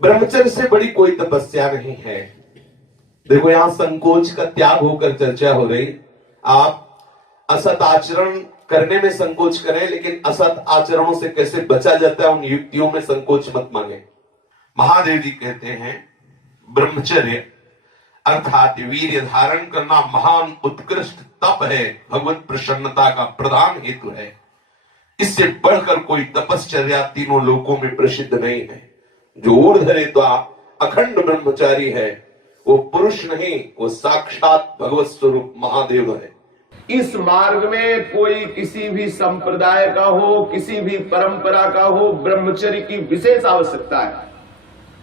ब्रह्मचर्य से बड़ी कोई तपस्या नहीं है। देखो, यहां संकोच का त्याग होकर चर्चा हो रही। आप असत आचरण करने में संकोच करें, लेकिन असत आचरणों से कैसे बचा जाता है उन युक्तियों में संकोच मत मांगे। महादेव जी कहते हैं ब्रह्मचर्य अर्थात वीर्य धारण करना महान उत्कृष्ट तप है, भगवत प्रसन्नता का प्रधान हेतु है। इससे बढ़कर कोई तपश्चर्या तीनों लोकों में प्रसिद्ध नहीं है। जो ऊर्ध्वरेता अखंड ब्रह्मचारी है वो पुरुष नहीं, वो साक्षात भगवत स्वरूप महादेव है। इस मार्ग में कोई किसी भी संप्रदाय का हो, किसी भी परंपरा का हो, ब्रह्मचर्य की विशेष आवश्यकता है।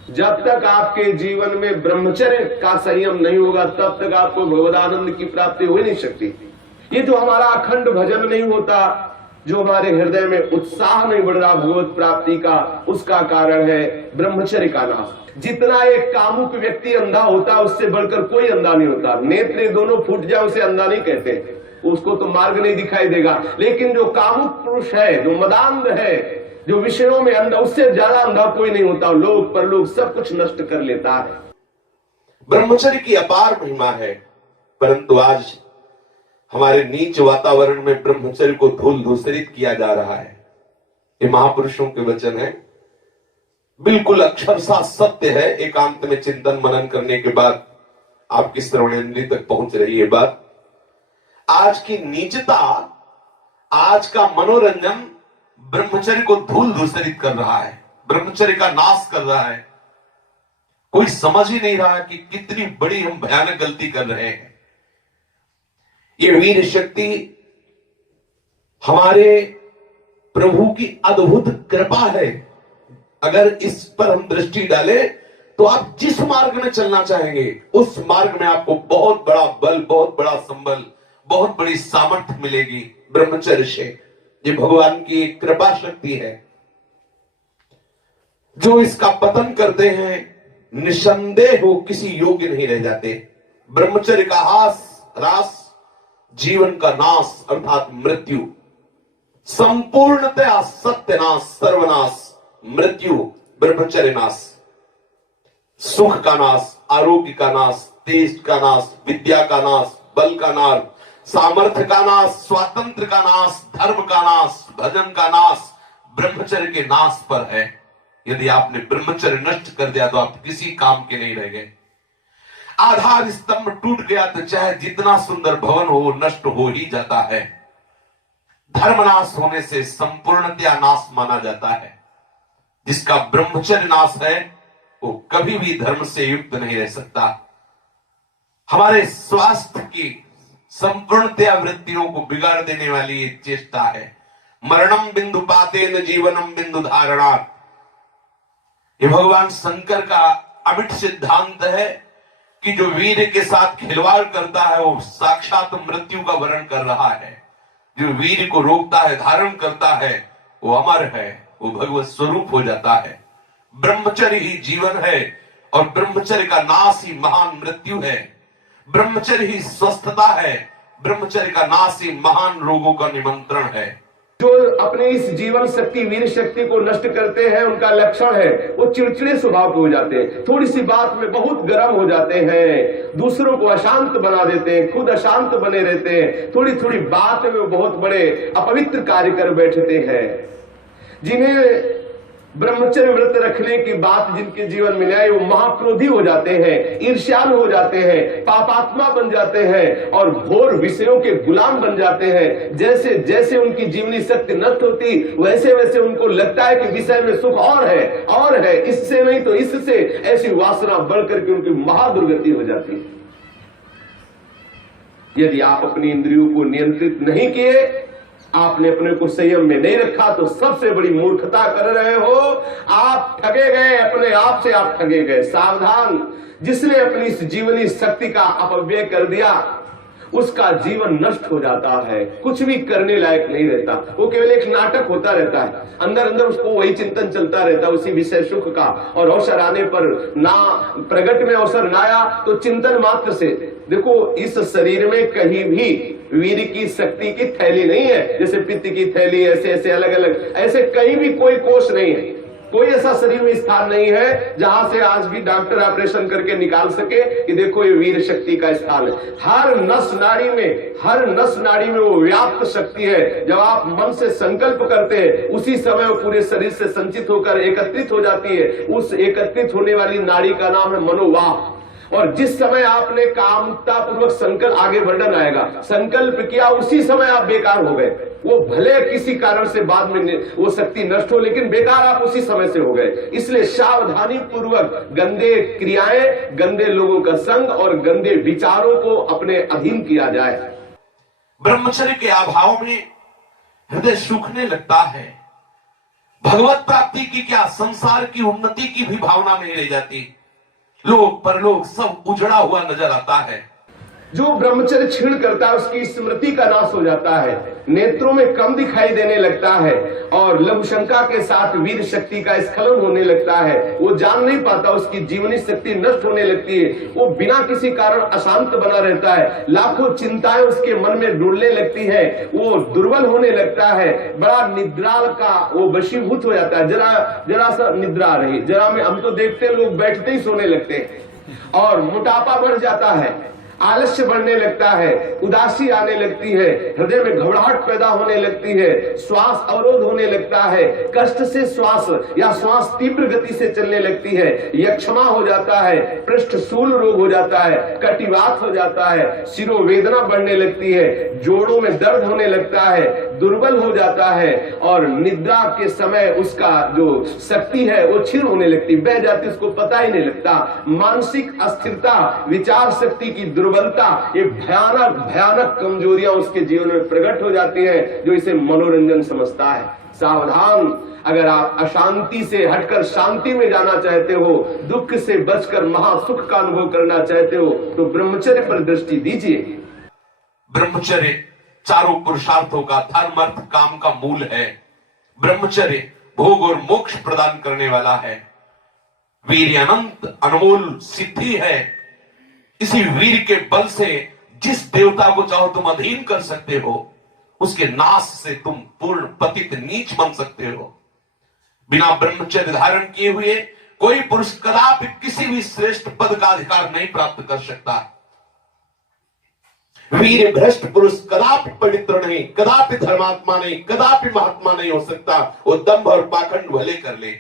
जब तक आपके जीवन में ब्रह्मचर्य का संयम नहीं होगा तब तक आपको भगवदानंद की प्राप्ति हो ही नहीं सकती। ये जो हमारा अखंड भजन नहीं होता, जो हमारे हृदय में उत्साह नहीं बढ़ रहा भगवत प्राप्ति का, उसका कारण है ब्रह्मचर्य का नाश। जितना एक कामुक व्यक्ति अंधा होता है उससे बढ़कर कोई अंधा नहीं होता। नेत्र दोनों फूट जाए उसे अंधा नहीं कहते, उसको तो मार्ग नहीं दिखाई देगा। लेकिन जो कामुक पुरुष है, जो मदांध है, जो विषयों में अंधा, उससे ज्यादा अंधा कोई नहीं होता। लोक परलोक सब कुछ नष्ट कर लेता है। ब्रह्मचर्य की अपार महिमा है, परंतु आज हमारे नीच वातावरण में ब्रह्मचर्य को धूल धूसरित किया जा रहा है। ये महापुरुषों के वचन है, बिल्कुल अक्षरशः सत्य है। एकांत में चिंतन मनन करने के बाद आपकी श्रवणेंद्रिय तक पहुंच रही है बात। आज की नीचता, आज का मनोरंजन ब्रह्मचर्य को धूल धूसरित कर रहा है, ब्रह्मचर्य का नाश कर रहा है। कोई समझ ही नहीं रहा कि कितनी बड़ी हम भयानक गलती कर रहे हैं। ये वीर शक्ति हमारे प्रभु की अद्भुत कृपा है। अगर इस पर हम दृष्टि डालें तो आप जिस मार्ग में चलना चाहेंगे उस मार्ग में आपको बहुत बड़ा बल, बहुत बड़ा संबल, बहुत बड़ी सामर्थ्य मिलेगी ब्रह्मचर्य से। ये भगवान की कृपा शक्ति है। जो इसका पतन करते हैं निसंदेह हो किसी योग्य नहीं रह जाते। ब्रह्मचर्य का ह्रास जीवन का नाश अर्थात मृत्यु, संपूर्णतया सत्यनाश, सर्वनाश, मृत्यु, ब्रह्मचर्य नाश, सुख का नाश, आरोग्य का नाश, तेज का नाश, विद्या का नाश, बल का नाश, सामर्थ्य का नाश, स्वातंत्र का नाश, धर्म का नाश, भजन का नाश ब्रह्मचर्य के नाश पर है। यदि आपने ब्रह्मचर्य नष्ट कर दिया तो आप किसी काम के नहीं रह गए। आधार स्तंभ टूट गया तो चाहे जितना सुंदर भवन हो नष्ट हो ही जाता है। धर्मनाश होने से संपूर्णतया नाश माना जाता है। जिसका ब्रह्मचर्य नाश है वो कभी भी धर्म से युक्त नहीं रह सकता। हमारे स्वास्थ्य की संपूर्णतया वृत्तियों को बिगाड़ देने वाली ये चेष्टा है। मरणम बिंदु पातेन जीवनम बिंदु धारणात्। ये भगवान शंकर का अमिट सिद्धांत है कि जो वीर के साथ खिलवाड़ करता है वो साक्षात मृत्यु का वर्ण कर रहा है। जो वीर को रोकता है, धारण करता है, वो अमर है, वो भगवत स्वरूप हो जाता है। ब्रह्मचर्य ही जीवन है और ब्रह्मचर्य का नाश ही महान मृत्यु है। ब्रह्मचर्य ही स्वस्थता है, ब्रह्मचर्य का नाश ही महान रोगों का निमंत्रण है। जो अपने इस जीवन शक्ति, वीर शक्ति को नष्ट करते हैं उनका लक्षण है वो चिड़चिड़े स्वभाव के हो जाते हैं। थोड़ी सी बात में बहुत गर्म हो जाते हैं, दूसरों को अशांत बना देते हैं, खुद अशांत बने रहते हैं। थोड़ी थोड़ी बात में वो बहुत बड़े अपवित्र कार्य कर बैठते हैं। जिन्हें ब्रह्मचर्य व्रत रखने की बात जिनके जीवन में आए वो महाक्रोधी हो जाते हैं, ईर्ष्यालु हो जाते हैं, पापात्मा बन जाते हैं और घोर विषयों के गुलाम बन जाते हैं। जैसे जैसे उनकी जीवनी शक्ति नष्ट होती वैसे वैसे उनको लगता है कि विषय में सुख और है, इससे नहीं तो इससे, ऐसी वासना बढ़ करके उनकी महादुर्गति हो जाती है। यदि आप अपनी इंद्रियों को नियंत्रित नहीं किए, आपने अपने को संयम में नहीं रखा तो सबसे बड़ी मूर्खता कर रहे हो। आप ठगे गए, अपने आप से आप ठगे गए। सावधान, जिसने अपनी इस जीवनी शक्ति का अपव्यय कर दिया उसका जीवन नष्ट हो जाता है, कुछ भी करने लायक नहीं रहता। वो केवल एक नाटक होता रहता है, अंदर अंदर उसको वही चिंतन चलता रहता है उसी विषय सुख का। और अवसर आने पर ना प्रगट में अवसर ना आया तो चिंतन मात्र से। देखो, इस शरीर में कहीं भी वीर की शक्ति की थैली नहीं है। जैसे पित्त की थैली, ऐसे ऐसे अलग अलग, ऐसे कहीं भी कोई कोष नहीं है। कोई ऐसा शरीर में स्थान नहीं है जहां से आज भी डॉक्टर ऑपरेशन करके निकाल सके कि देखो ये वीर शक्ति का स्थान है। हर नस नाड़ी में वो व्याप्त शक्ति है। जब आप मन से संकल्प करते हैं उसी समय वो पूरे शरीर से संचित होकर एकत्रित हो जाती है। उस एकत्रित होने वाली नाड़ी का नाम है मनोवाह। और जिस समय आपने कामता पूर्वक संकल्प, आगे वर्णन आएगा, संकल्प किया उसी समय आप बेकार हो गए। वो भले किसी कारण से बाद में वो शक्ति नष्ट हो, लेकिन बेकार आप उसी समय से हो गए। इसलिए सावधानी पूर्वक गंदे क्रियाएं, गंदे लोगों का संग और गंदे विचारों को अपने अधीन किया जाए। ब्रह्मचर्य के अभाव में हृदय सूखने लगता है। भगवत प्राप्ति की क्या, संसार की उन्नति की भी भावना नहीं रह जाती। लोग परलोक सब उजड़ा हुआ नजर आता है। जो ब्रह्मचर्य छीण करता है उसकी स्मृति का नाश हो जाता है, नेत्रों में कम दिखाई देने लगता है और लघुशंका के साथ वीर शक्ति का स्खलन होने लगता है। वो जान नहीं पाता, उसकी जीवनी शक्ति नष्ट होने लगती है। वो बिना किसी कारण अशांत बना रहता है, लाखों चिंताएं उसके मन में डुलने लगती है, वो दुर्बल होने लगता है, बड़ा निद्राल का वो वशीभूत हो जाता है। जरा सा निद्रा रही, जरा में हम तो देखते हैं लोग बैठते ही सोने लगते हैं और मोटापा बढ़ जाता है, आलस्य बढ़ने लगता है, उदासी आने लगती है, हृदय में घबराहट पैदा होने लगती है, श्वास अवरोध होने लगता है, कष्ट से श्वास या श्वास तीव्र गति से चलने लगती है, यक्षमा हो जाता है, पृष्ठशूल रोग हो जाता है, कटिवात हो जाता है, शिरोवेदना बढ़ने लगती है, जोड़ों में दर्द होने लगता है, दुर्बल हो जाता है और निद्रा के समय उसका जो शक्ति है वो क्षीण होने लगती, बह जाती, उसको पता ही नहीं लगता। मानसिक अस्थिरता, विचार शक्ति की दुर्बलता, ये भयानक भयानक कमजोरियां उसके जीवन में प्रकट हो जाती है, जो इसे मनोरंजन समझता है। सावधान, अगर आप अशांति से हटकर शांति में जाना चाहते हो, दुख से बचकर महासुख का अनुभव करना चाहते हो, तो ब्रह्मचर्य पर दृष्टि दीजिए। ब्रह्मचर्य चारों पुरुषार्थों का, धर्म अर्थ काम का मूल है। ब्रह्मचर्य भोग और मोक्ष प्रदान करने वाला है। वीर अनंत अनमोल सिद्धि है। इसी वीर के बल से जिस देवता को चाहो तुम अधीन कर सकते हो, उसके नाश से तुम पूर्ण पतित नीच बन सकते हो। बिना ब्रह्मचर्य धारण किए हुए कोई पुरुष कदापि किसी भी श्रेष्ठ पद का अधिकार नहीं प्राप्त कर सकता। वीर भ्रष्ट पुरुष कदापि पवित्र नहीं, कदापि धर्मात्मा नहीं, कदापि महात्मा नहीं हो सकता। वो दंभ और पाखंड भले कर ले।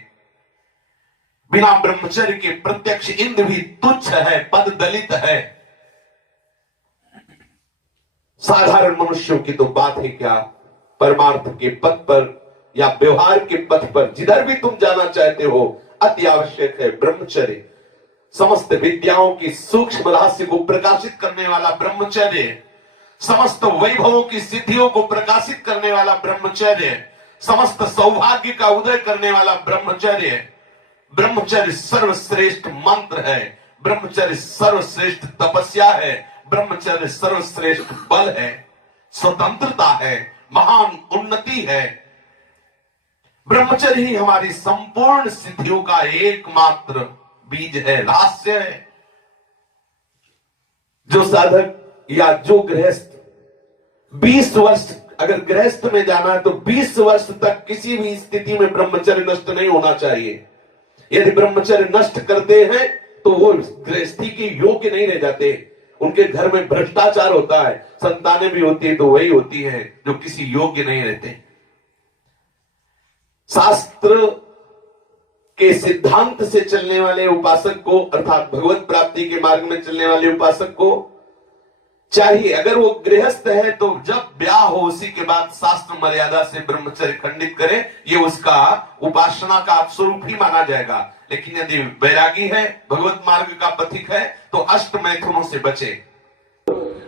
बिना ब्रह्मचर्य के प्रत्यक्ष इंद्र भी तुच्छ है, पद दलित है। साधारण मनुष्यों की तो बात है क्या, परमार्थ के पथ पर या व्यवहार के पथ पर जिधर भी तुम जाना चाहते हो, अति आवश्यक है ब्रह्मचर्य। समस्त विद्याओं की सूक्ष्म रहस्य को प्रकाशित करने वाला ब्रह्मचर्य, समस्त वैभवों की सिद्धियों को प्रकाशित करने वाला ब्रह्मचर्य, समस्त सौभाग्य का उदय करने वाला ब्रह्मचर्य। ब्रह्मचर्य सर्वश्रेष्ठ मंत्र है, ब्रह्मचर्य सर्वश्रेष्ठ तपस्या है, ब्रह्मचर्य सर्वश्रेष्ठ बल है, स्वतंत्रता है, महान उन्नति है। ब्रह्मचर्य ही हमारी संपूर्ण सिद्धियों का एकमात्र बीज है, रहस्य है। जो साधक या जो गृहस्थ 20 वर्ष अगर गृहस्थ में जाना है तो 20 वर्ष तक किसी भी स्थिति में ब्रह्मचर्य नष्ट नहीं होना चाहिए। यदि ब्रह्मचर्य नष्ट करते हैं तो वो गृहस्थी के योग्य नहीं रह जाते। उनके घर में भ्रष्टाचार होता है, संतानें भी होती है तो वही होती है जो किसी योग्य नहीं रहते। शास्त्र के सिद्धांत से चलने वाले उपासक को, अर्थात भगवत प्राप्ति के मार्ग में चलने वाले उपासक को चाहिए, अगर वो गृहस्थ है तो जब ब्याह हो उसी के बाद शास्त्र मर्यादा से ब्रह्मचर्य खंडित करे, ये उसका उपासना का स्वरूप ही माना जाएगा। लेकिन यदि वैरागी है, भगवत मार्ग का पथिक है, तो अष्ट मैथुनों से बचे।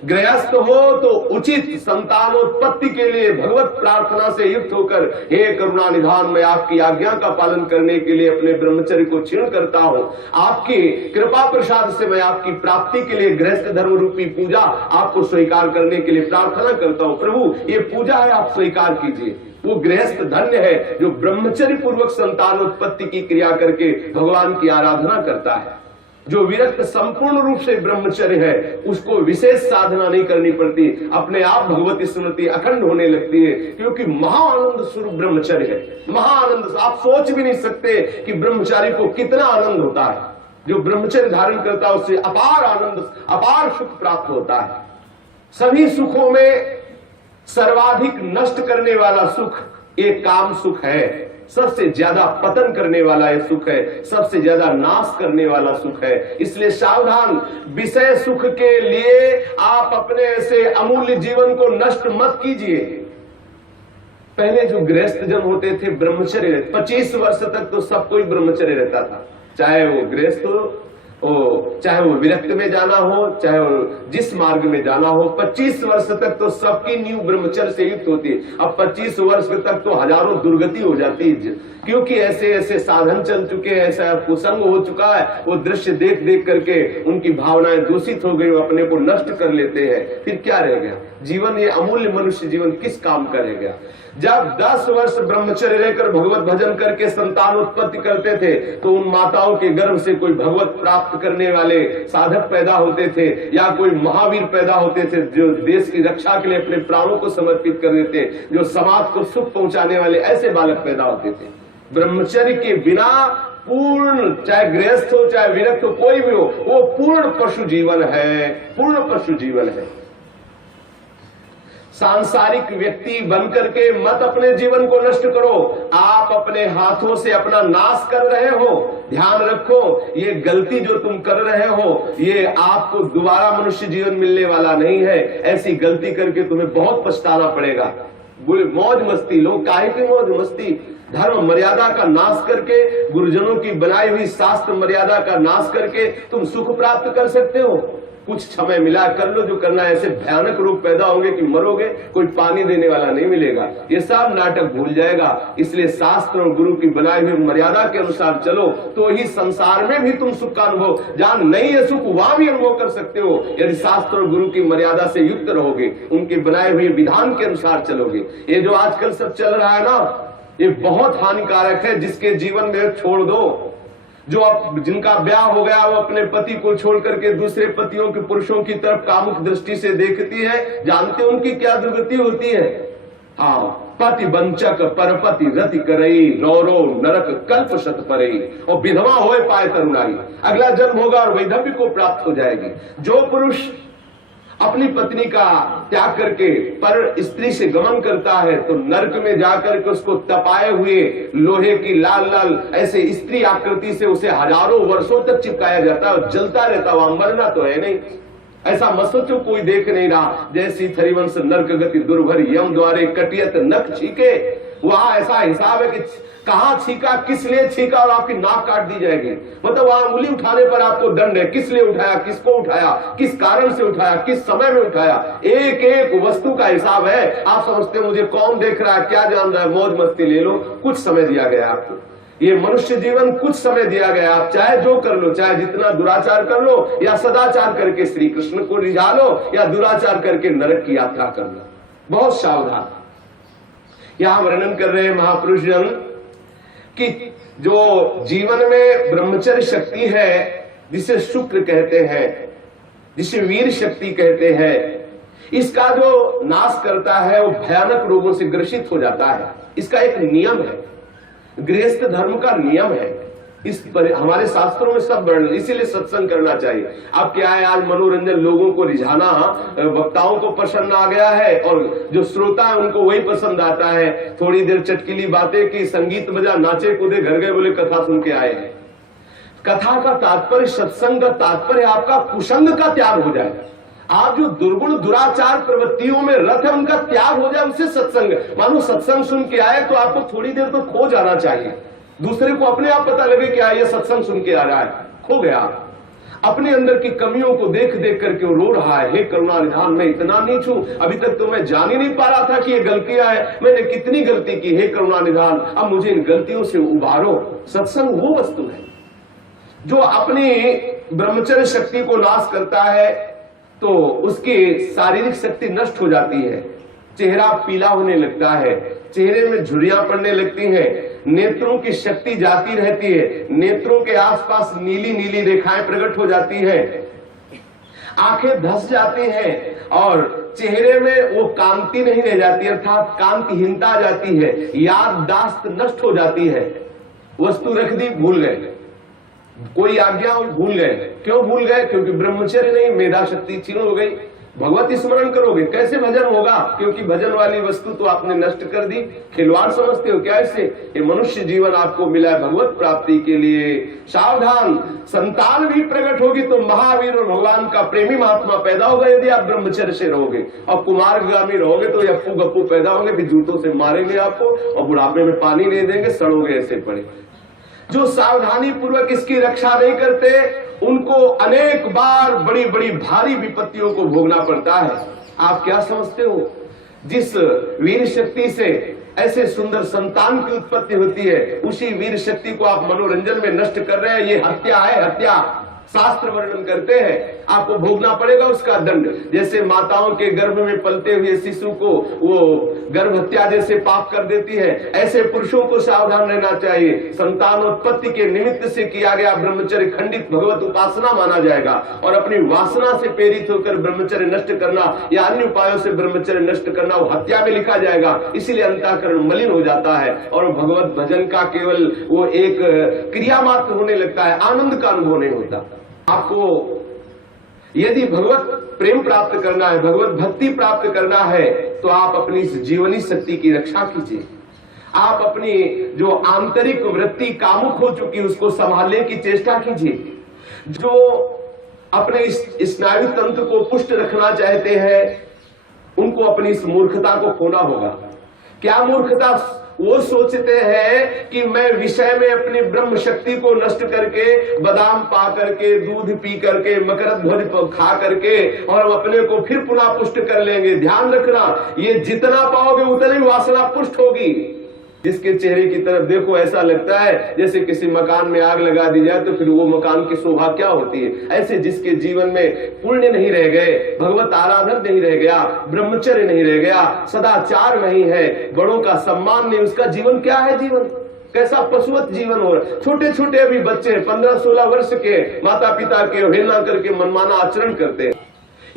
गृहस्थ हो तो उचित संतानोत्पत्ति के लिए भगवत प्रार्थना से युक्त होकर, हे करुणा निधान, मैं आपकी आज्ञा का पालन करने के लिए अपने ब्रह्मचर्य को क्षीण करता हूँ। आपकी कृपा प्रसाद से मैं आपकी प्राप्ति के लिए गृहस्थ धर्म रूपी पूजा आपको स्वीकार करने के लिए प्रार्थना करता हूँ। प्रभु, ये पूजा है, आप स्वीकार कीजिए। वो गृहस्थ धन्य है जो ब्रह्मचर्य पूर्वक संतानोत्पत्ति की क्रिया करके भगवान की आराधना करता है। जो विरक्त संपूर्ण रूप से ब्रह्मचर्य है उसको विशेष साधना नहीं करनी पड़ती, अपने आप भगवती स्मृति अखंड होने लगती है, क्योंकि महाआनंद स्वरूप ब्रह्मचर्य है। महाआनंद, आप सोच भी नहीं सकते कि ब्रह्मचारी को कितना आनंद होता है। जो ब्रह्मचर्य धारण करता है उससे अपार आनंद, अपार सुख प्राप्त होता है। सभी सुखों में सर्वाधिक नष्ट करने वाला सुख एक काम सुख है, सबसे ज्यादा पतन करने वाला यह सुख है, सबसे ज्यादा नाश करने वाला सुख है। इसलिए सावधान, विषय सुख के लिए आप अपने ऐसे अमूल्य जीवन को नष्ट मत कीजिए। पहले जो गृहस्थ जन होते थे ब्रह्मचर्य, 25 वर्ष तक तो सब कोई ब्रह्मचर्य रहता था, चाहे वो गृहस्थ हो, चाहे वो विरक्त में जाना हो, चाहे वो जिस मार्ग में जाना हो। 25 वर्ष तक तो सबकी नींव ब्रह्मचर्य से युक्त होती है। अब 25 वर्ष तक तो हजारों दुर्गति हो जाती है, क्योंकि ऐसे ऐसे साधन चल चुके हैं, ऐसा कुसंग हो चुका है, वो दृश्य देख देख करके उनकी भावनाएं दूषित हो गई, वो अपने को नष्ट कर लेते हैं। फिर क्या रह गया जीवन? ये अमूल्य मनुष्य जीवन किस काम का रह गया? जब 10 वर्ष ब्रह्मचर्य रहकर भगवत भजन करके संतान उत्पत्ति करते थे तो उन माताओं के गर्भ से कोई भगवत प्राप्त करने वाले साधक पैदा होते थे, या कोई महावीर पैदा होते थे जो देश की रक्षा के लिए अपने प्राणों को समर्पित कर देते, जो समाज को सुख पहुंचाने वाले ऐसे बालक पैदा होते थे। ब्रह्मचर्य के बिना पूर्ण, चाहे गृहस्थ हो चाहे विरक्त हो, कोई भी हो, वो पूर्ण पशु जीवन है, पूर्ण पशु जीवन है। सांसारिक व्यक्ति बनकर के मत अपने जीवन को नष्ट करो, आप अपने हाथों से अपना नाश कर रहे हो। ध्यान रखो, ये गलती जो तुम कर रहे हो ये आपको दोबारा मनुष्य जीवन मिलने वाला नहीं है। ऐसी गलती करके तुम्हें बहुत पछताना पड़ेगा। मौज मस्ती, लोग काहे की मौज मस्ती? धर्म मर्यादा का नाश करके, गुरुजनों की बनाई हुई शास्त्र मर्यादा का नाश करके तुम सुख प्राप्त कर सकते हो। कुछ समय मिला कर लो, जो करना है। ऐसे भयानक रोग पैदा होंगे कि मरोगे, कोई पानी देने वाला नहीं मिलेगा। ये सब नाटक भूल जाएगा। इसलिए शास्त्र और गुरु की बनाई हुई मर्यादा के अनुसार चलो, तो ही संसार में भी तुम सुख का अनुभव, जहां नहीं है सुख वहां भी अनुभव कर सकते हो, यदि शास्त्र और गुरु की मर्यादा से युक्त रहोगे, उनके बनाए हुए विधान के अनुसार चलोगे। ये जो आजकल सब चल रहा है ना, ये बहुत हानिकारक है। जिसके जीवन में छोड़ दो, जो जिनका ब्याह हो गया वो अपने पति को छोड़ करके दूसरे पतियों के, पुरुषों की तरफ कामुक दृष्टि से देखती है, जानते हैं उनकी क्या दुर्गति होती है? हाँ, पति वंचक परपति रति करई, नौरो नरक कल्प शत परई, और विधवा होए पाए तरुणाई, अगला जन्म होगा और वैधव्य को प्राप्त हो जाएगी। जो पुरुष अपनी पत्नी का त्याग करके पर स्त्री से गमन करता है तो नरक में जाकर के उसको तपाए हुए लोहे की लाल लाल ऐसे स्त्री आकृति से उसे हजारों वर्षों तक चिपकाया जाता है और जलता रहता है। वहां मरना तो है नहीं। ऐसा मत सोचो कोई देख नहीं रहा। जैसी थरिवंश नरक गति दुर्भर यम द्वारे कटियत नख छीके, वहां ऐसा हिसाब है कि कहां छीका, किस लिए छीका, और आपकी नाक काट दी जाएगी। मतलब वहां उंगली उठाने पर आपको दंड है। किस लिए उठाया, किसको उठाया, किस कारण से उठाया, किस समय में उठाया, एक एक वस्तु का हिसाब है। आप समझते हो मुझे कौन देख रहा है, क्या जान रहा है, मौज मस्ती ले लो। कुछ समय दिया गया आपको, ये मनुष्य जीवन कुछ समय दिया गया। आप चाहे जो कर लो, चाहे जितना दुराचार कर लो, या सदाचार करके श्री कृष्ण को रिझा लो, या दुराचार करके नरक की यात्रा कर लो। बहुत सावधान। यहां वर्णन कर रहे हैं महापुरुष जन कि जो जीवन में ब्रह्मचर्य शक्ति है, जिसे शुक्र कहते हैं, जिसे वीर शक्ति कहते हैं, इसका जो नाश करता है वो भयानक रोगों से ग्रसित हो जाता है। इसका एक नियम है, गृहस्थ धर्म का नियम है। इस पर हमारे शास्त्रों में सब वर्णन, इसीलिए सत्संग करना चाहिए। अब क्या है, आज मनोरंजन, लोगों को रिझाना, वक्ताओं को पसंद आ गया है और जो श्रोता है उनको वही पसंद आता है। थोड़ी देर चटकीली बातें की, संगीत बजा, नाचे कूदे, घर गए, बोले कथा सुन के आए हैं। कथा का तात्पर्य, सत्संग का तात्पर्य आपका कुसंग का त्याग हो जाए। आप जो दुर्गुण दुराचार प्रवृत्तियों में रत है उनका त्याग हो जाए, उससे सत्संग। मानो सत्संग सुन के आए तो आपको थोड़ी देर तो खो जाना चाहिए। दूसरे को अपने आप पता लगे कि ये सत्संग सुन के आ रहा है, खो गया। अपने अंदर की कमियों को देख देख करके वो रो रहा है, हे करुणा निधान, मैं इतना नीच हूं, अभी तक तो मैं जान ही नहीं पा रहा था कि ये गलतियां हैं, मैंने कितनी गलती की, हे करुणा निधान, अब मुझे इन गलतियों से उबारो। सत्संग वो वस्तु है जो अपनी ब्रह्मचर्य शक्ति को नाश करता है, तो उसकी शारीरिक शक्ति नष्ट हो जाती है। चेहरा पीला होने लगता है, चेहरे में झुर्रियां पड़ने लगती हैं, नेत्रों की शक्ति जाती रहती है, नेत्रों के आसपास नीली नीली रेखाएं प्रकट हो जाती है, आंखें धस जाती हैं और चेहरे में वो कांति नहीं रह जाती, अर्थात कांतिहीनता आ जाती है, याददाश्त नष्ट हो जाती है। वस्तु रख दी, भूल गए, कोई आज्ञा भूल गए। क्यों भूल गए? क्योंकि ब्रह्मचर्य नहीं, मेधा शक्ति क्षीण हो गई। भगवत स्मरण करोगे, कैसे भजन होगा? क्योंकि भजन वाली वस्तु तो आपने नष्ट कर दी। खिलवाड़ समझते हो क्या इससे? ये मनुष्य जीवन आपको मिला है भगवत प्राप्ति के लिए। सावधान, संतान भी प्रकट होगी तो महावीर और भगवान का प्रेमी महात्मा पैदा होगा यदि आप ब्रह्मचर्य से रहोगे। और कुमारगामी रहोगे तो अप्पू गप्पू पैदा होंगे, फिर जूतों से मारेंगे आपको और बुढ़ापे में पानी नहीं देंगे, सड़ोगे ऐसे पड़े। जो सावधानी पूर्वक इसकी रक्षा नहीं करते उनको अनेक बार बड़ी बड़ी भारी विपत्तियों को भोगना पड़ता है। आप क्या समझते हो? जिस वीर शक्ति से ऐसे सुंदर संतान की उत्पत्ति होती है, उसी वीर शक्ति को आप मनोरंजन में नष्ट कर रहे हैं। ये हत्या है, हत्या। शास्त्र वर्णन करते हैं आपको भोगना पड़ेगा उसका दंड। जैसे माताओं के गर्भ में पलते हुए शिशु को वो गर्भ हत्या जैसे पाप कर देती है, ऐसे पुरुषों को सावधान रहना चाहिए। संतानोत्पत्ति के निमित्त से किया गया ब्रह्मचर्य खंडित भगवत उपासना माना जाएगा और अपनी वासना से प्रेरित होकर ब्रह्मचर्य नष्ट करना या अन्य उपायों से ब्रह्मचर्य नष्ट करना वो हत्या में लिखा जाएगा। इसीलिए अंतःकरण मलिन हो जाता है और भगवत भजन का केवल वो एक क्रिया मात्र होने लगता है, आनंद का अनुभव नहीं होता। आपको यदि भगवत प्रेम प्राप्त करना है, भगवत भक्ति प्राप्त करना है, तो आप अपनी इस जीवनी शक्ति की रक्षा कीजिए। आप अपनी जो आंतरिक वृत्ति कामुक हो चुकी है उसको संभालने की चेष्टा कीजिए। जो अपने इस स्नायु तंत्र को पुष्ट रखना चाहते हैं उनको अपनी इस मूर्खता को खोना होगा। क्या मूर्खता? वो सोचते हैं कि मैं विषय में अपनी ब्रह्म शक्ति को नष्ट करके, बादाम पा करके, दूध पी करके, मकरंद ध्वज खा करके और अपने को फिर पुनः पुष्ट कर लेंगे। ध्यान रखना, ये जितना पाओगे उतनी वासना पुष्ट होगी। जिसके चेहरे की तरफ देखो ऐसा लगता है जैसे किसी मकान में आग लगा दी जाए तो फिर वो मकान की शोभा क्या होती है। ऐसे जिसके जीवन में पुण्य नहीं रह गए, भगवत आराधन नहीं रह गया, ब्रह्मचर्य नहीं रह गया, सदाचार नहीं है, बड़ों का सम्मान नहीं, उसका जीवन क्या है? जीवन कैसा पशुवत जीवन हो रहा है। छोटे छोटे अभी बच्चे 15-16 वर्ष के माता पिता के अवहेलना करके मनमाना आचरण करते हैं।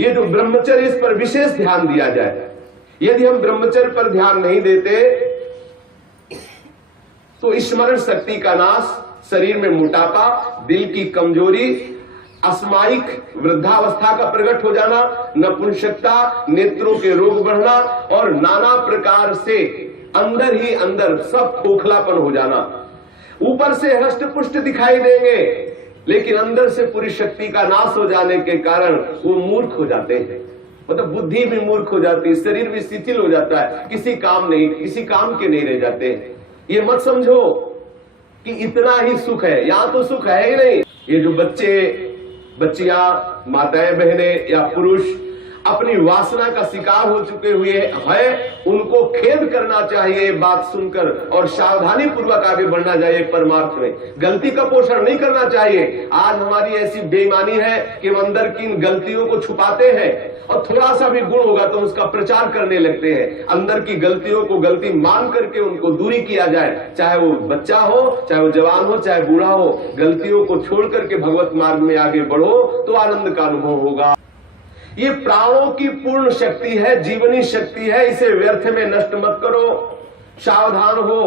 ये जो ब्रह्मचर्य, इस पर विशेष ध्यान दिया जाए। यदि हम ब्रह्मचर्य पर ध्यान नहीं देते तो स्मरण शक्ति का नाश, शरीर में मोटापा, दिल की कमजोरी, अस्मायिक वृद्धावस्था का प्रकट हो जाना, नपुंसकता, नेत्रों के रोग बढ़ना और नाना प्रकार से अंदर ही अंदर सब खोखलापन हो जाना। ऊपर से हष्ट पुष्ट दिखाई देंगे लेकिन अंदर से पूरी शक्ति का नाश हो जाने के कारण वो मूर्ख हो जाते हैं। मतलब बुद्धि भी मूर्ख हो जाती है, शरीर भी शिथिल हो जाता है, किसी काम के नहीं रह जाते हैं। ये मत समझो कि इतना ही सुख है, यहां तो सुख है ही नहीं। ये जो बच्चे, बच्चियां, माताएं, बहनें या पुरुष अपनी वासना का शिकार हो चुके हुए हैं, उनको खेद करना चाहिए बात सुनकर और सावधानी पूर्वक आगे बढ़ना चाहिए परमार्थ में। गलती का पोषण नहीं करना चाहिए। आज हमारी ऐसी बेईमानी है कि हम अंदर की इन गलतियों को छुपाते हैं और थोड़ा सा भी गुण होगा तो उसका प्रचार करने लगते हैं। अंदर की गलतियों को गलती मान करके उनको दूरी किया जाए, चाहे वो बच्चा हो, चाहे वो जवान हो, चाहे बूढ़ा हो। गलतियों को छोड़ करके भगवत मार्ग में आगे बढ़ो तो आनंद का अनुभव होगा। ये प्राणों की पूर्ण शक्ति है, जीवनी शक्ति है, इसे व्यर्थ में नष्ट मत करो। सावधान हो।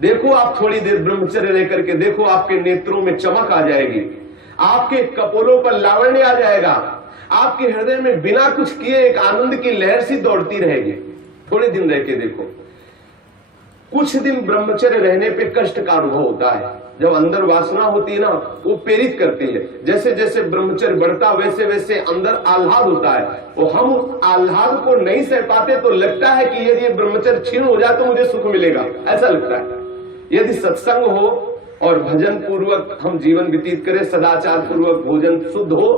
देखो आप थोड़ी देर ब्रह्मचर्य रह करके देखो, आपके नेत्रों में चमक आ जाएगी, आपके कपोलों पर लावण्य आ जाएगा, आपके हृदय में बिना कुछ किए एक आनंद की लहर सी दौड़ती रहेगी। थोड़े दिन रह के देखो। कुछ दिन ब्रह्मचर्य रहने पे कष्ट का अनुभव होता है। जब अंदर वासना होती है ना, वो प्रेरित करती है। जैसे जैसे ब्रह्मचर्य बढ़ता वैसे वैसे अंदर आह्लाद होता है। वो हम आह्लाद को नहीं सह पाते तो लगता है कि यदि ब्रह्मचर्य क्षीण हो जाए तो मुझे सुख मिलेगा, ऐसा लगता है। यदि सत्संग हो और भजन पूर्वक हम जीवन व्यतीत करें, सदाचार पूर्वक भोजन शुद्ध हो,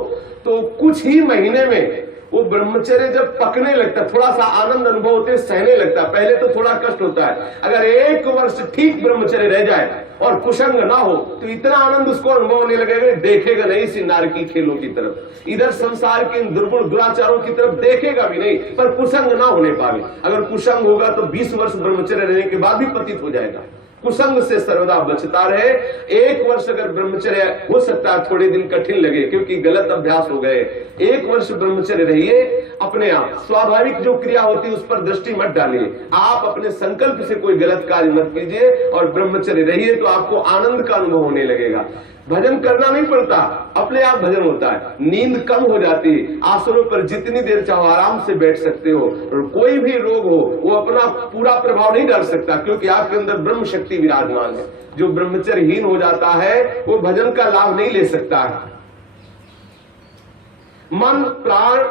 तो कुछ ही महीने में वो ब्रह्मचर्य जब पकने लगता है, थोड़ा सा आनंद अनुभव होते सहने लगता है, पहले तो थोड़ा कष्ट होता है। अगर 1 वर्ष ठीक ब्रह्मचर्य रह जाए और कुसंग ना हो तो इतना आनंद उसको अनुभव होने लगेगा, देखेगा नहीं इसी नारकी खेलों की तरफ, इधर संसार के इन दुर्गुण दुराचारों की तरफ देखेगा भी नहीं, पर कुसंग ना होने पावे। अगर कुसंग होगा तो 20 वर्ष ब्रह्मचर्य रहने के बाद भी पतित हो जाएगा। कुसंग से सर्वदा बचता रहे। 1 वर्ष अगर ब्रह्मचर्य हो सकता है, थोड़े दिन कठिन लगे क्योंकि गलत अभ्यास हो गए, 1 वर्ष ब्रह्मचर्य रहिए। अपने आप स्वाभाविक जो क्रिया होती है उस पर दृष्टि मत डालिए, आप अपने संकल्प से कोई गलत कार्य मत कीजिए और ब्रह्मचर्य रहिए, तो आपको आनंद का अनुभव होने लगेगा। भजन करना नहीं पड़ता, अपने आप भजन होता है। नींद कम हो जाती है, आसनों पर जितनी देर चाहो आराम से बैठ सकते हो, और कोई भी रोग हो वो अपना पूरा प्रभाव नहीं डाल सकता, क्योंकि आपके अंदर ब्रह्म शक्ति विराजमान है। जो ब्रह्मचर्यहीन हो जाता है वो भजन का लाभ नहीं ले सकता है। मन, प्राण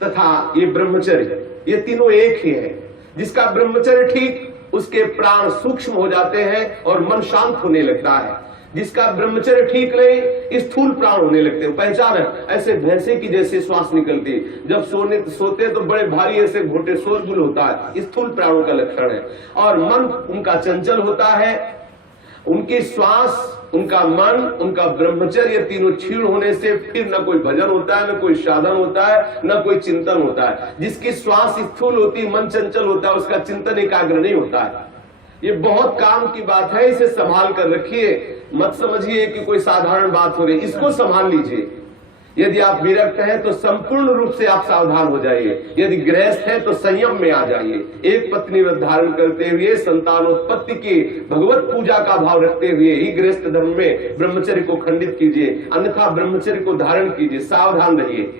तथा ये ब्रह्मचर्य, ये तीनों एक ही है। जिसका ब्रह्मचर्य ठीक, उसके प्राण सूक्ष्म हो जाते हैं और मन शांत होने लगता है। जिसका ब्रह्मचर्य ठीक नहीं, स्थूल प्राण होने लगते हैं। पहचान है, ऐसे भैंसे की जैसे श्वास निकलती, जब सोते तो बड़े भारी ऐसे घोटे शोरगुल होता है, स्थूल प्राणों का लक्षण है। और मन उनका चंचल होता है, उनकी श्वास, उनका मन, उनका ब्रह्मचर्य, तीनों क्षीण होने से फिर न कोई भजन होता है, न कोई साधन होता है, न कोई चिंतन होता है। जिसकी श्वास स्थूल होती, मन चंचल होता है, उसका चिंतन एकाग्र नहीं होता है। ये बहुत काम की बात है, इसे संभाल कर रखिए। मत समझिए कि कोई साधारण बात हो रही, इसको संभाल लीजिए। यदि आप विरक्त हैं तो संपूर्ण रूप से आप सावधान हो जाइए। यदि गृहस्थ हैं तो संयम में आ जाइए। एक पत्नी व्रत धारण करते हुए, संतानोत्पत्ति की भगवत पूजा का भाव रखते हुए ही गृहस्थ धर्म में ब्रह्मचर्य को खंडित कीजिए, अन्यथा ब्रह्मचर्य को धारण कीजिए। सावधान रहिए।